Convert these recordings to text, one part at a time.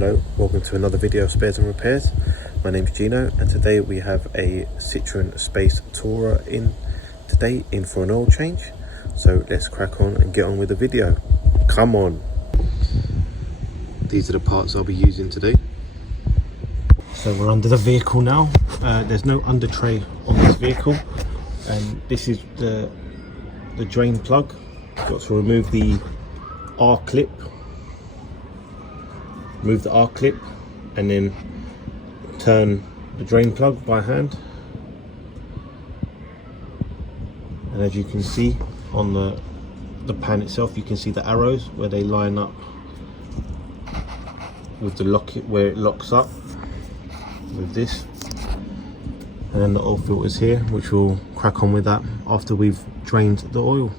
Hello, welcome to another video of Spares and Repairs. My name's Gino and today we have a Citroën SpaceTourer in for an oil change. So let's crack on and get on with the video. Come on. These are the parts I'll be using today. So we're under the vehicle now. There's no under tray on this vehicle, and this is the drain plug. Got to remove the R clip. Remove the R clip and then turn the drain plug by hand. And as you can see on the pan itself, you can see the arrows where they line up with the locket where it locks up with this. And then the oil filter is here, which we'll crack on with that after we've drained the oil.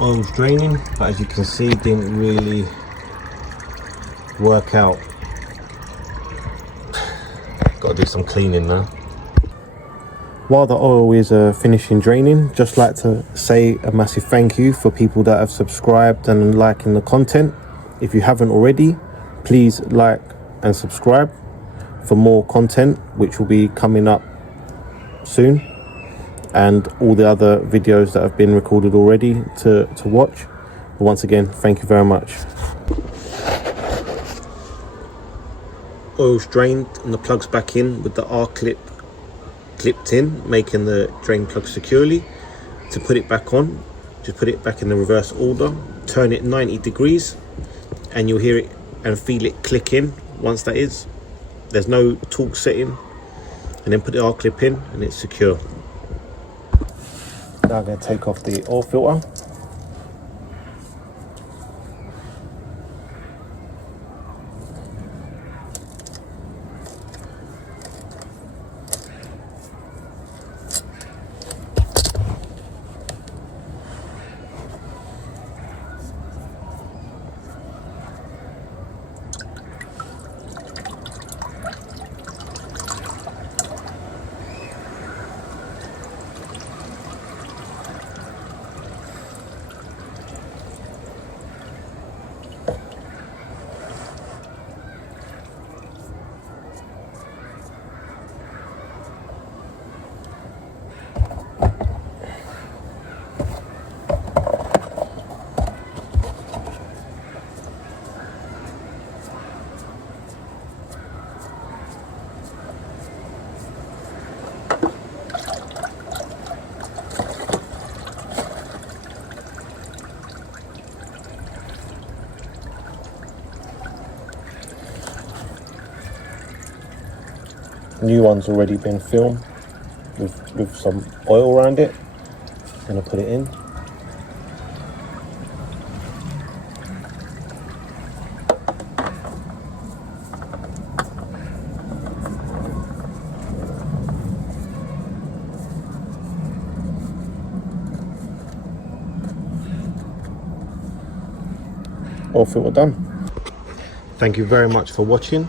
Oil's draining, but as you can see, didn't really work out. Got to do some cleaning now. While the oil is finishing draining, just like to say a massive thank you for people that have subscribed and liking the content. If you haven't already, please like and subscribe for more content, which will be coming up soon, and all the other videos that have been recorded already to watch. But once again, thank you very much. Oil's drained and the plug's back in with the R clip clipped in, making the drain plug securely. To put it back on, just put it back in the reverse order, turn it 90 degrees, and you'll hear it and feel it click in. Once that is, there's no torque setting, and then put the R clip in and it's secure. Now I'm going to take off the oil filter. New one's already been filmed with some oil around it. I'm going to put it in. Oil filter done. Thank you very much for watching.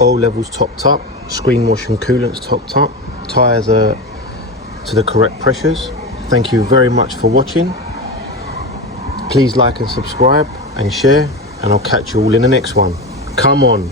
Oil levels topped up, screen wash and coolant's topped up, tyres are to the correct pressures. Thank you very much for watching. Please like and subscribe and share, and I'll catch you all in the next one. Come on.